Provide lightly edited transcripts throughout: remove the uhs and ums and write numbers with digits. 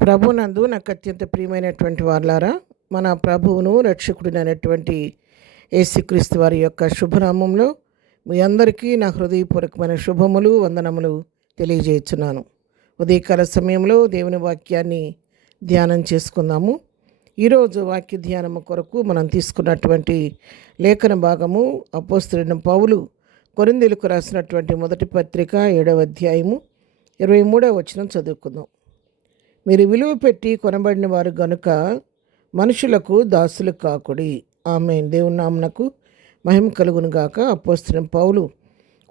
ప్రభునందు నాకు అత్యంత ప్రియమైనటువంటి వారులారా, మన ప్రభువును రక్షకుడినైనటువంటి యేసుక్రీస్తు వారి యొక్క శుభనామంలో మీ అందరికీ నా హృదయపూర్వకమైన శుభములు వందనములు తెలియజేస్తున్నాను. ఉదయకాల సమయంలో దేవుని వాక్యాన్ని ధ్యానం చేసుకుందాము. ఈరోజు వాక్య ధ్యానము కొరకు మనం తీసుకున్నటువంటి లేఖన భాగము అపోస్తలుడైన పౌలు కొరింథీయులకు రాసినటువంటి మొదటి పత్రిక 7వ అధ్యాయము 23వ వచనం చదువుకుందాం. మీరు విలువ పెట్టి కొనబడిన వారు గనుక మనుషులకు దాసులు కాకుడి. ఆమేన్. దేవుని నామమునకు మహిమ కలుగును గాక. అపోస్తలుడైన పౌలు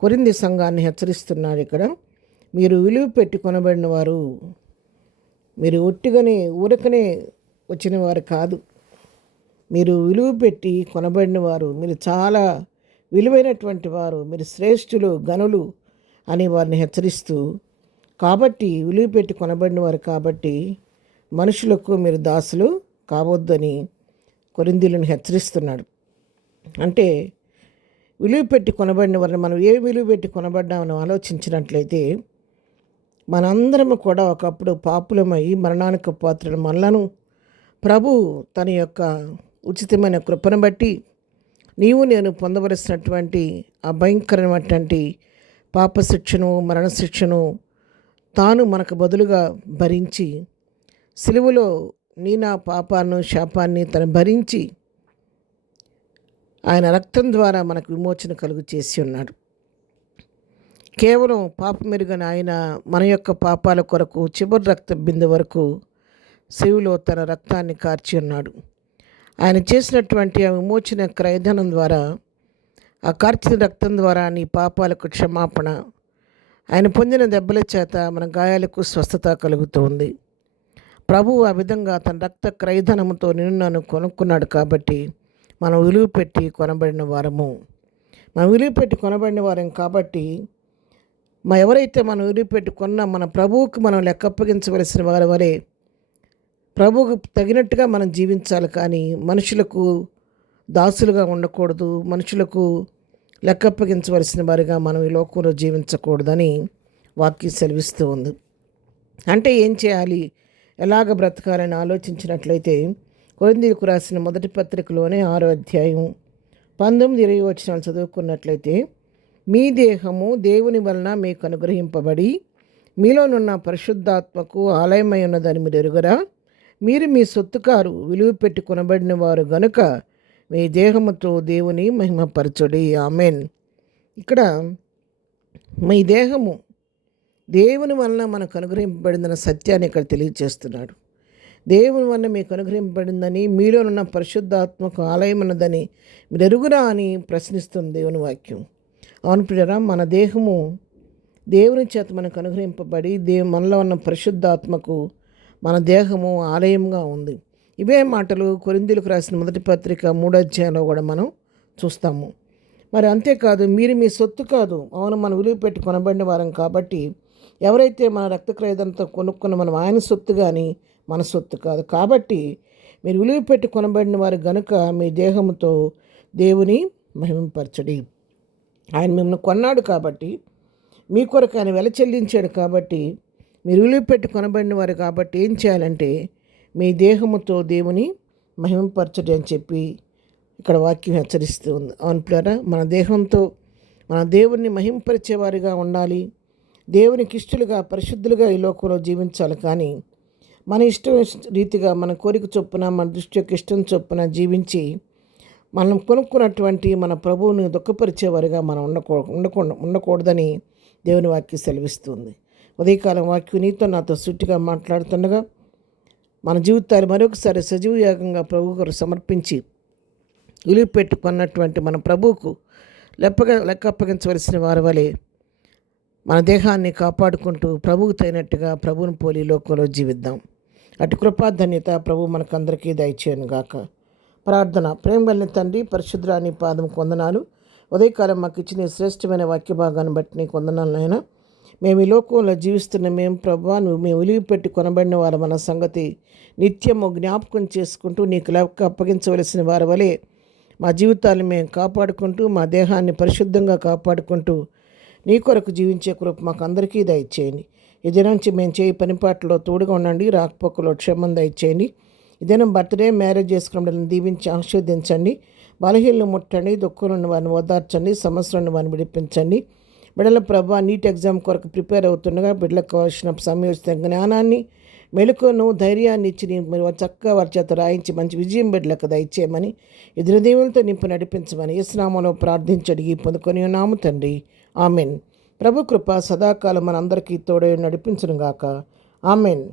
కొరింథీ సంఘాన్ని హెచ్చరిస్తున్నాడు. ఇక్కడ మీరు విలువ పెట్టి కొనబడిన వారు, మీరు ఒట్టిగానే ఊరకనే వచ్చిన వారు కాదు. మీరు విలువ పెట్టి కొనబడిన వారు, మీరు చాలా విలువైనటువంటి వారు, మీరు శ్రేష్ఠులు గనులు అని వారిని హెచ్చరిస్తూ, కాబట్టి విలువ పెట్టి కొనబడిన వారు కాబట్టి మనుషులకు మీరు దాసులు కావద్దని కొరింథీయులను హెచ్చరిస్తున్నాడు. అంటే విలువ పెట్టి కొనబడిన వారిని మనం ఏ విలువ పెట్టి కొనబడ్డామని ఆలోచించినట్లయితే, మనందరము కూడా ఒకప్పుడు పాపులమై మరణానికి పాత్రలు మనలను ప్రభు తన యొక్క ఉచితమైన కృపను బట్టి నీవు నేను పొందవలసినటువంటి ఆ భయంకరమైనటువంటి పాప శిక్షను మరణ శిక్షను తాను మనకు బదులుగా భరించి, సిలువలో నీ నా పాపాన్ని శాపాన్ని తను భరించి ఆయన రక్తం ద్వారా మనకు విమోచన కలుగు చేసి ఉన్నాడు. కేవలం పాపమెరుగని ఆయన మన యొక్క పాపాల కొరకు చివరి రక్త బిందు వరకు సిలువలో తన రక్తాన్ని కార్చి ఉన్నాడు. ఆయన చేసినటువంటి ఆ విమోచన క్రయధనం ద్వారా, ఆ కార్చిన రక్తం ద్వారా నీ పాపాలకు క్షమాపణ, ఆయన పొందిన దెబ్బల చేత మన గాయాలకు స్వస్థత కలుగుతుంది. ప్రభువు ఆ విధంగా తన రక్త క్రయధనముతో నిన్ను నన్ను కొనుక్కున్నాడు. కాబట్టి మనం విలువ పెట్టి కొనబడిన వారము. మనం విలువ పెట్టి కొనబడిన వారం కాబట్టి ఎవరైతే మనం విలువ పెట్టి కొన్నా మన ప్రభువుకు మనం లెక్క అప్పగించవలసిన వారి వలె ప్రభువుకు తగినట్టుగా మనం జీవించాలి. కానీ మనుషులకు దాసులుగా ఉండకూడదు, మనుషులకు లెక్క అప్పగించవలసిన వారిగా మనం ఈ లోకంలో జీవించకూడదని వాక్యం సెలవిస్తూ ఉంది. అంటే ఏం చేయాలి, ఎలాగ బ్రతకాలని ఆలోచించినట్లయితే కొరింథీయులకు రాసిన మొదటి పత్రికలోనే 6వ అధ్యాయం 19-20 వచనాలు చదువుకున్నట్లయితే, మీ దేహము దేవుని వలన మీకు అనుగ్రహింపబడి మీలోనున్న పరిశుద్ధాత్మకు ఆలయమై ఉన్నదని మీరు ఎరుగరా? మీరు మీ సొత్తుకారు, విలువ పెట్టి కొనబడిన వారు గనుక మీ దేహముతో దేవుని మహిమపరచుడి. ఆమెన్. ఇక్కడ మీ దేహము దేవుని వలన మనకు అనుగ్రహింపబడిందన్న సత్యాన్ని ఇక్కడ తెలియజేస్తున్నాడు. దేవుని వలన మీకు అనుగ్రహింపబడిందని, మీలోనున్న పరిశుద్ధాత్మకు ఆలయం ఉన్నదని మీరు ఎరుగురా అని ప్రశ్నిస్తుంది దేవుని వాక్యం. అవును ప్రియరా, మన దేహము దేవుని చేత మనకు అనుగ్రహింపబడి మనలో ఉన్న పరిశుద్ధాత్మకు మన దేహము ఆలయంగా ఉంది. ఇవే మాటలు కొరింథీయులకు రాసిన మొదటి పత్రిక 3వ అధ్యాయంలో కూడా మనం చూస్తాము. మరి అంతేకాదు, మీరు మీ సొత్తు కాదు. అవును, మనం విలువ పెట్టి కొనబడిన వారం కాబట్టి ఎవరైతే మన రక్త క్రయదంతో కొనుక్కున్న మనం ఆయన సొత్తు కానీ మన సొత్తు కాదు. కాబట్టి మీరు విలువ పెట్టి కొనబడిన వారు గనుక మీ దేహముతో దేవుని మహిమపరచడి. ఆయన మిమ్మల్ని కొన్నాడు కాబట్టి, మీ కొరకు ఆయన వెల చెల్లించాడు కాబట్టి, మీరు విలువ పెట్టి కొనబడిన వారు కాబట్టి ఏం చేయాలంటే మీ దేహముతో దేవుని మహిమపరచడి అని చెప్పి ఇక్కడ వాక్యం హెచ్చరిస్తూ ఉంది. అవును ప్రియరా, మన దేహంతో మన దేవుణ్ణి మహిమపరిచేవారిగా ఉండాలి. దేవునికి ఇష్టలుగా పరిశుద్ధులుగా ఈ లోకంలో జీవించాలి. కానీ మన ఇష్టం రీతిగా మన కోరిక చొప్పున మన దృష్టి యొక్క ఇష్టం చొప్పున జీవించి మనం కొనుక్కున్నటువంటి మన ప్రభువుని దుఃఖపరిచేవారిగా మనం ఉండకూడదని దేవుని వాక్యం సెలవిస్తుంది. ఉదయకాలం వాక్యం నీతో నాతో సూటిగా మాట్లాడుతుండగా మన జీవితాలు మరొకసారి సజీవ యాగంగా ప్రభు కొరకు సమర్పించి విలువ పెట్టుకున్నటువంటి మన ప్రభువుకు లెక్క అప్పగించవలసిన వారి వలె మన దేహాన్ని కాపాడుకుంటూ ప్రభువుకు తగినట్టుగా ప్రభువుని పోలి లోకంలో జీవిద్దాం. అటు కృపాధన్యత ప్రభు మనకందరికీ దయచేయను గాక. ప్రార్థన. ప్రేమ కలిగిన తండ్రి, పరిశుద్ధురాని పాదం వందనాలు. ఉదయకాలం మాకు ఇచ్చిన శ్రేష్టమైన వాక్య భాగాన్ని బట్టి నీకు వందనాలు నాయనా. మేము ఈ లోకంలో జీవిస్తున్న మేము ప్రభువా, మేము విలువ పెట్టి కొనబడిన వారు మన సంగతి నిత్యము జ్ఞాపకం చేసుకుంటూ నీకు లెక్క అప్పగించవలసిన వారి వలె మా జీవితాన్ని మేము కాపాడుకుంటూ మా దేహాన్ని పరిశుద్ధంగా కాపాడుకుంటూ నీ కొరకు జీవించే కృప మాకు అందరికీ దయచేయండి. ఈ దినం నుంచి మేము చేయి పనిపాట్లో తోడుగా ఉండండి, రాకపోకలో క్షేమం దయచేయండి. ఈ దినం బర్త్డే మ్యారేజ్ చేసుకున్న బిడ్డలను దీవించి ఆశీర్వదించండి. బలహీనలు ముట్టండి, దుఃఖంలో వారిని ఓదార్చండి, సమస్యలను వారిని విడిపించండి. బిడ్డల ప్రభా నీట్ ఎగ్జామ్ కొరకు ప్రిపేర్ అవుతుండగా బిడ్డలకు కావాల్సిన సమయోచిత జ్ఞానాన్ని, మెలకువను, ధైర్యాన్ని ఇచ్చి మీరు చక్కగా వారి చేత రాయించి మంచి విజయం బిడ్డలకు దయచేయమని, ఎదురు దేవులతో నింపు నడిపించమని యేసునామములో ప్రార్థించి అడిగి పొందుకొని ఉన్నాము తండ్రి. ఆమెన్. ప్రభు కృప సదాకాలం మనందరికీ తోడై నడిపించునుగాక. ఆమెన్.